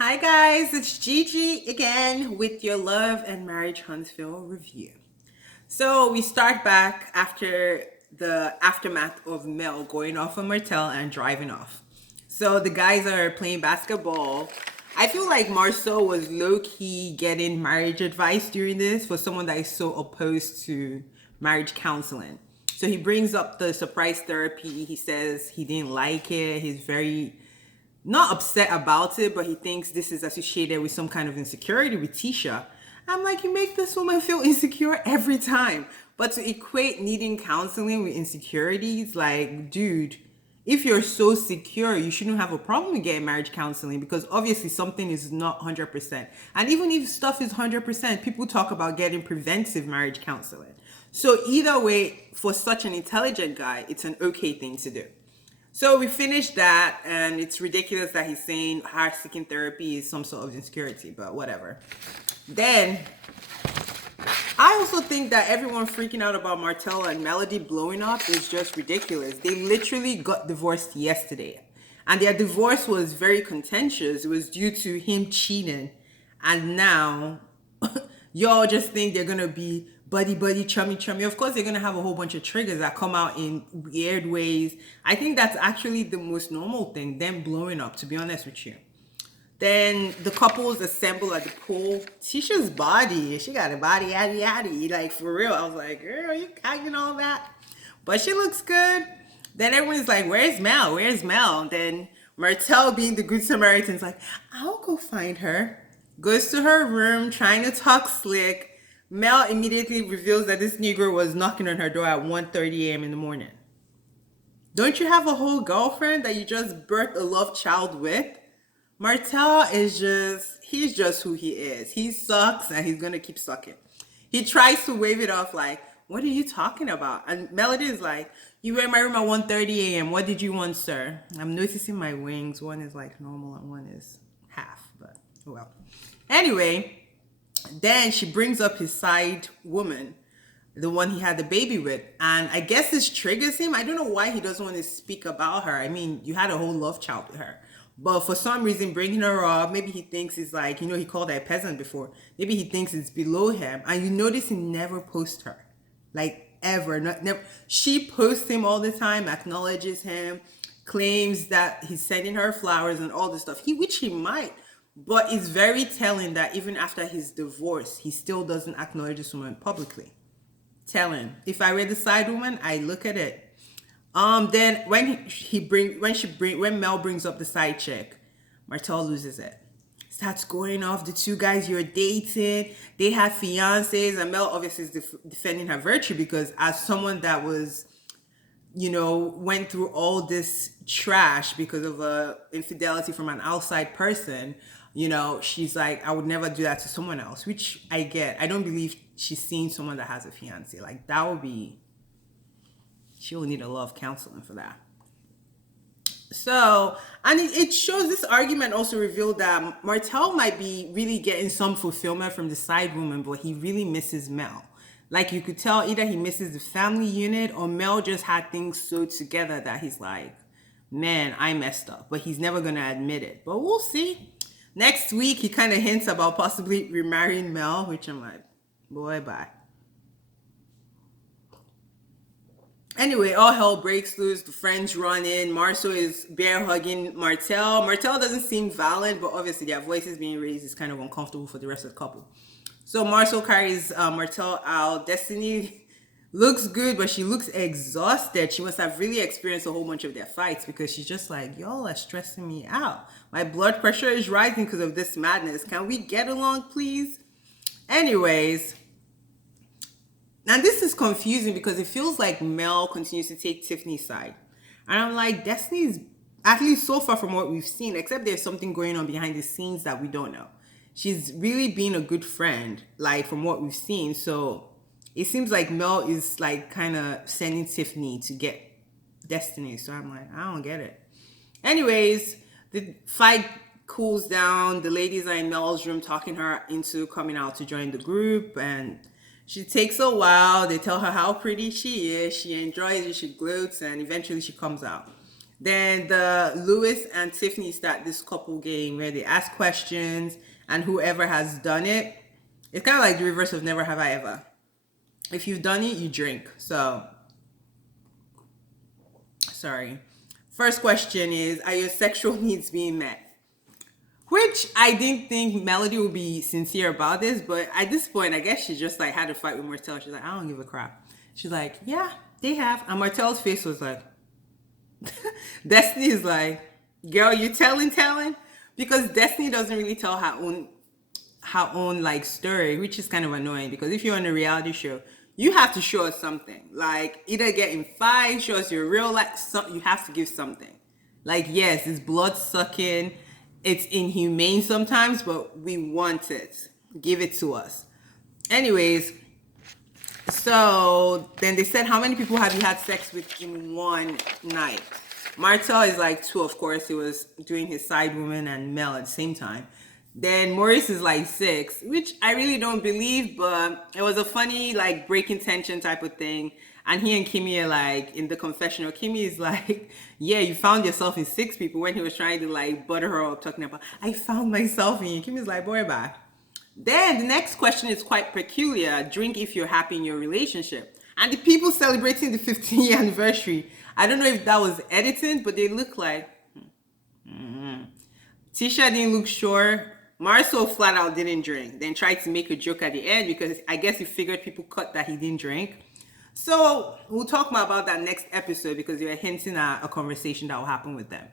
Hi guys, it's Gigi again with your Love and Marriage Huntsville review. So we start back after the aftermath of Mel going off on Martell and driving off. So the guys are playing basketball. I feel like Marceau was low-key getting marriage advice during this for someone that is so opposed to marriage counseling. So he brings up the surprise therapy. He says he didn't like it. He's very not upset about it, but he thinks this is associated with some kind of insecurity with Tisha. I'm like, you make this woman feel insecure every time. But to equate needing counseling with insecurities, like, dude, if you're so secure, you shouldn't have a problem with getting marriage counseling because obviously something is not 100%. And even if stuff is 100%, people talk about getting preventive marriage counseling. So either way, for such an intelligent guy, it's an okay thing to do. So we finished that, and it's ridiculous that he's saying heart seeking therapy is some sort of insecurity, but whatever. Then I also think that everyone freaking out about Martell and Melody blowing up is just ridiculous. They literally got divorced yesterday, and their divorce was very contentious. It was due to him cheating, and now y'all just think they're gonna be buddy buddy chummy chummy. Of course they're gonna have a whole bunch of triggers that come out in weird ways. I think that's actually the most normal thing, them blowing up, to be honest with you. Then the couples assemble at the pool. Tisha's body, she got a body yaddy yaddy, like for real. I was like, girl, you cogging all that, but she looks good. Then everyone's like, where's Mel, where's Mel? Then Martell, being the good Samaritan, is like, I'll go find her. Goes to her room trying to talk slick. Mel immediately reveals that this Negro was knocking on her door at 1:30 a.m. in the morning. Don't you have a whole girlfriend that you just birthed a love child with? Martell is he's just who he is. He sucks and he's gonna keep sucking. He tries to wave it off like, what are you talking about? And Melody is like, you were in my room at 1:30 a.m. What did you want, sir? I'm noticing my wings. One is like normal and one is half, but oh well. Anyway, then she brings up his side woman, the one he had the baby with. And I guess this triggers him. I don't know why he doesn't want to speak about her. I mean, you had a whole love child with her. But for some reason, bringing her up, maybe he thinks it's like, he called her a peasant before. Maybe he thinks it's below him. And you notice he never posts her. Like, ever. Never. She posts him all the time, acknowledges him, claims that he's sending her flowers and all this stuff. Which he might. But it's very telling that even after his divorce, he still doesn't acknowledge this woman publicly. Telling. If I were the side woman, I look at it. Then when Mel brings up the side chick, Martell loses it. Starts going off the two guys you're dating. They have fiancés, and Mel obviously is defending her virtue because as someone that was, went through all this trash because of infidelity from an outside person, she's like, I would never do that to someone else, which I get. I don't believe she's seen someone that has a fiance. Like, that would be, she'll need a lot of counseling for that. So, and it shows, this argument also revealed that Martell might be really getting some fulfillment from the side woman, but he really misses Mel. Like, you could tell either he misses the family unit or Mel just had things so together that he's like, man, I messed up. But he's never going to admit it. But we'll see. Next week, he kind of hints about possibly remarrying Mel, which I'm like, boy, bye. Anyway, all hell breaks loose. The friends run in. Marsau is bear hugging Martell. Martell doesn't seem violent, but obviously their voices being raised is kind of uncomfortable for the rest of the couple. So Marsau carries Martell out. Destiny looks good, but she looks exhausted. She must have really experienced a whole bunch of their fights because she's just like, y'all are stressing me out. My blood pressure is rising because of this madness. Can we get along, please? Anyways, and this is confusing because it feels like Mel continues to take Tiffany's side. And I'm like, Destiny's, at least so far from what we've seen, except there's something going on behind the scenes that we don't know. She's really been a good friend, like, from what we've seen. So it seems like Mel is like kind of sending Tiffany to get Destiny. So I'm like, I don't get it. Anyways, the fight cools down. The ladies are in Mel's room talking her into coming out to join the group, and she takes a while. They tell her how pretty she is. She enjoys it. She gloats, and eventually she comes out. Then the Lewis and Tiffany start this couple game where they ask questions, and whoever has done it, it's kind of like the reverse of never have I ever. If you've done it, you drink. So, sorry. First question is, are your sexual needs being met? Which I didn't think Melody would be sincere about this, but at this point, I guess she just like had a fight with Martell. She's like, I don't give a crap. She's like, yeah, they have. And Martell's face was like, Destiny is like, girl, you telling? Because Destiny doesn't really tell her own like story, which is kind of annoying because if you're on a reality show, you have to show us something. Like either get in fight, show us your real life. You have to give something. Like yes, it's blood sucking, it's inhumane sometimes, but we want it. Give it to us. Anyways, so then they said, how many people have you had sex with in one night? Martell is like two, of course. He was doing his side woman and Mel at the same time. Then Maurice is like six, which I really don't believe, but it was a funny, like, breaking tension type of thing. And he and Kimmy are like in the confessional. Kimmy is like, yeah, you found yourself in six people when he was trying to like butter her up, talking about, I found myself in you. Kimmy's like, boy, bye. Then the next question is quite peculiar. Drink if you're happy in your relationship. And the people celebrating the 15th year anniversary, I don't know if that was editing, but they look like, Tisha didn't look sure. Marsau flat out didn't drink. Then tried to make a joke at the end because I guess he figured people cut that he didn't drink. So we'll talk more about that next episode because they were hinting at a conversation that will happen with them.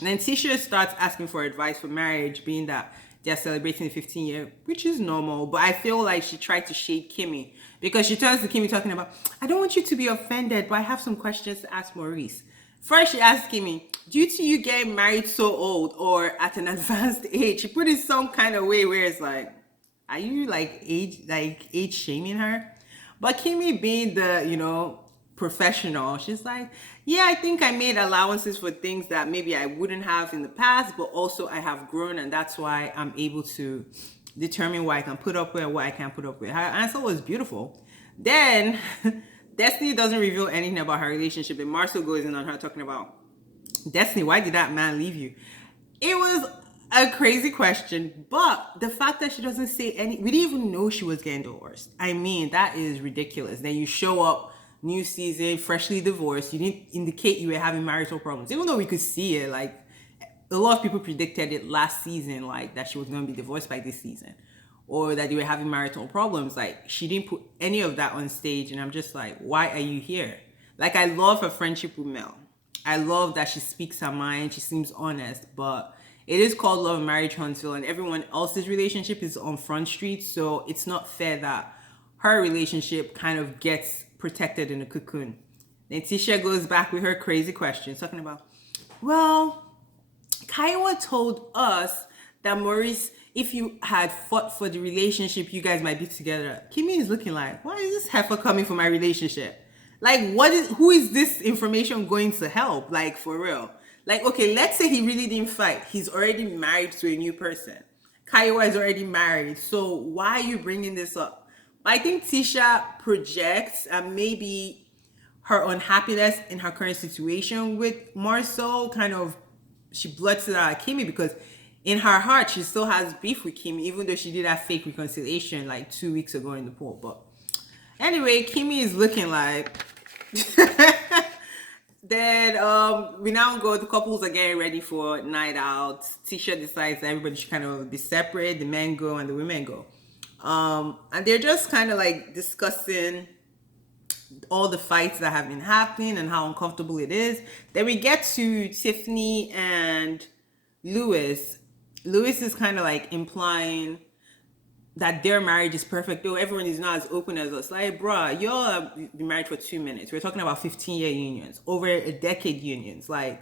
And then Tisha starts asking for advice for marriage, being that they're celebrating the 15 year, which is normal. But I feel like she tried to shade Kimmy because she turns to Kimmy talking about, I don't want you to be offended, but I have some questions to ask Maurice. First, she asked Kimmy, due to you getting married so old or at an advanced age, she put it some kind of way where it's like, are you like age shaming her? But Kimmy being the, professional, she's like, yeah, I think I made allowances for things that maybe I wouldn't have in the past, but also I have grown and that's why I'm able to determine what I can put up with and what I can't put up with. Her answer was beautiful. Then Destiny doesn't reveal anything about her relationship, and Marsau goes in on her talking about, Destiny, why did that man leave you? It was a crazy question, but the fact that she doesn't say we didn't even know she was getting divorced. I mean, that is ridiculous. Then you show up, new season, freshly divorced. You didn't indicate you were having marital problems, even though we could see it. Like a lot of people predicted it last season, like that she was going to be divorced by this season, or that they were having marital problems. Like she didn't put any of that on stage, and I'm just like, why are you here? Like I love her friendship with Mel. I love that she speaks her mind. She seems honest, but it is called Love and Marriage Huntsville, and everyone else's relationship is on Front Street, so it's not fair that her relationship kind of gets protected in a cocoon. Then Tisha goes back with her crazy questions, talking about, well, Kiowa told us that Maurice, if you had fought for the relationship, you guys might be together. Kimmy is looking like, why is this heifer coming for my relationship? Like, who is this information going to help? Like, for real. Like, okay, let's say he really didn't fight. He's already married to a new person. Kiowa is already married. So why are you bringing this up? I think Tisha projects maybe her unhappiness in her current situation with Marsau. Kind of, she blurts it out at Kimmy because in her heart, she still has beef with Kimmy, even though she did that fake reconciliation like 2 weeks ago in the pool. But anyway, Kimmy is looking like... Then we now go, the couples are getting ready for night out. Tisha decides that everybody should kind of be separate. The men go and the women go. And they're just kind of like discussing all the fights that have been happening and how uncomfortable it is. Then we get to Tiffany and Lewis. Lewis is kind of like implying that their marriage is perfect, though everyone is not as open as us. Like, bruh, y'all have been married for 2 minutes. We're talking about 15-year unions, over a decade unions. Like,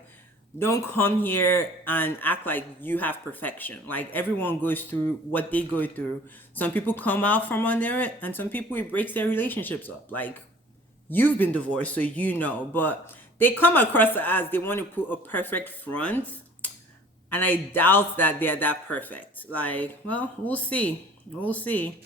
don't come here and act like you have perfection. Like, everyone goes through what they go through. Some people come out from under it, and some people, it breaks their relationships up. Like, you've been divorced, so you know. But they come across as they want to put a perfect front, and I doubt that they're that perfect. Like, well, we'll see. We'll see.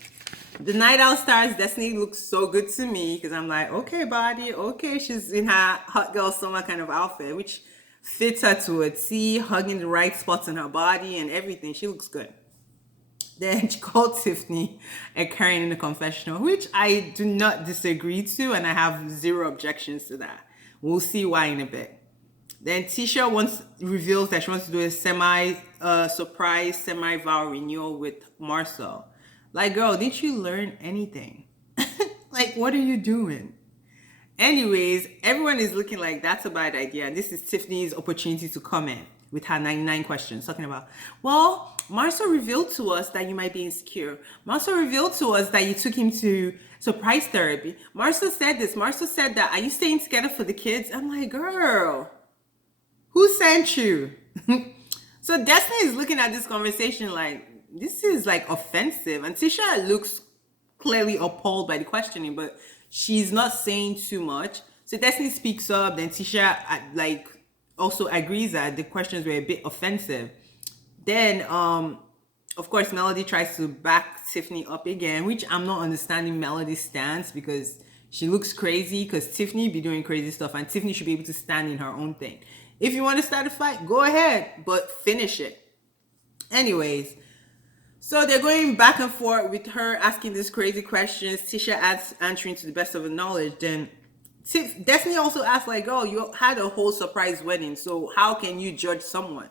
The night out starts. Destiny looks so good to me because I'm like, okay, body, okay, she's in her hot girl summer kind of outfit, which Fits her to a T, hugging the right spots on her body and everything. She looks good. Then she called Tiffany and Karen in the confessional, which I do not disagree to, and I have zero objections to that. We'll see why in a bit. Then Tisha reveals that she wants to do a surprise semi-vow renewal with Marsau. Like, girl, didn't you learn anything? Like, what are you doing? Anyways, everyone is looking like that's a bad idea. And this is Tiffany's opportunity to comment with her 99 questions, talking about, well, Marsau revealed to us that you might be insecure. Marsau revealed to us that you took him to surprise therapy. Marsau said this. Marsau said that. Are you staying together for the kids? I'm like, girl, who sent you? So Destiny is looking at this conversation like, this is like offensive. And Tisha looks clearly appalled by the questioning, but she's not saying too much. So Destiny speaks up, then Tisha also agrees that the questions were a bit offensive. Then of course Melody tries to back Tiffany up again, which I'm not understanding Melody's stance, because she looks crazy, because Tiffany be doing crazy stuff and Tiffany should be able to stand in her own thing. If you want to start a fight, go ahead, but finish it. Anyways, so they're going back and forth with her asking these crazy questions. Tisha answering to the best of her knowledge. Then Destiny also asked, like, oh, you had a whole surprise wedding, so how can you judge someone?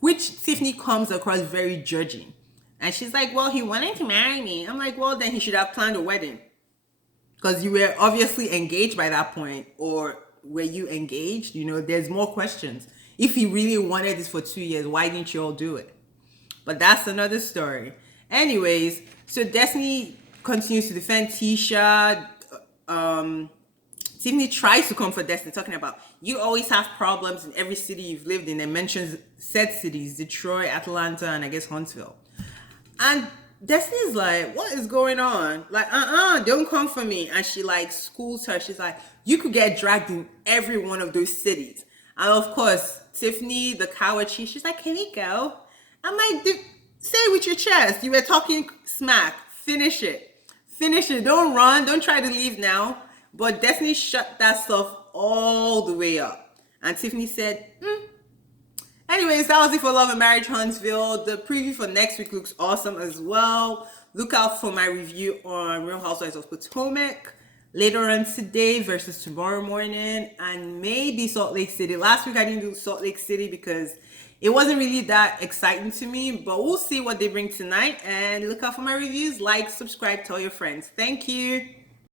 Which Tiffany comes across very judging. And she's like, well, he wanted to marry me. I'm like, well, then he should have planned a wedding. Because you were obviously engaged by that point. Or were you engaged? You know, there's more questions. If he really wanted this for 2 years, why didn't you all do it? But that's another story. Anyways, so Destiny continues to defend Tisha. Tiffany tries to comfort Destiny, talking about, you always have problems in every city you've lived in, and mentions said cities, Detroit, Atlanta, and I guess Huntsville. And Destiny's like, what is going on? Like, don't come for me. And she like schools her. She's like, you could get dragged in every one of those cities. And of course, Tiffany, the coward, she's like, can we go? I'm like, say it with your chest. You were talking smack. Finish it. Finish it. Don't run. Don't try to leave now. But Destiny shut that stuff all the way up. And Tiffany said, Anyways, that was it for Love and Marriage Huntsville. The preview for next week looks awesome as well. Look out for my review on Real Housewives of Potomac later on today versus tomorrow morning, and maybe Salt Lake City. Last week I didn't do Salt Lake City because it wasn't really that exciting to me, but we'll see what they bring tonight. And look out for my reviews. Like, subscribe, tell your friends. Thank you.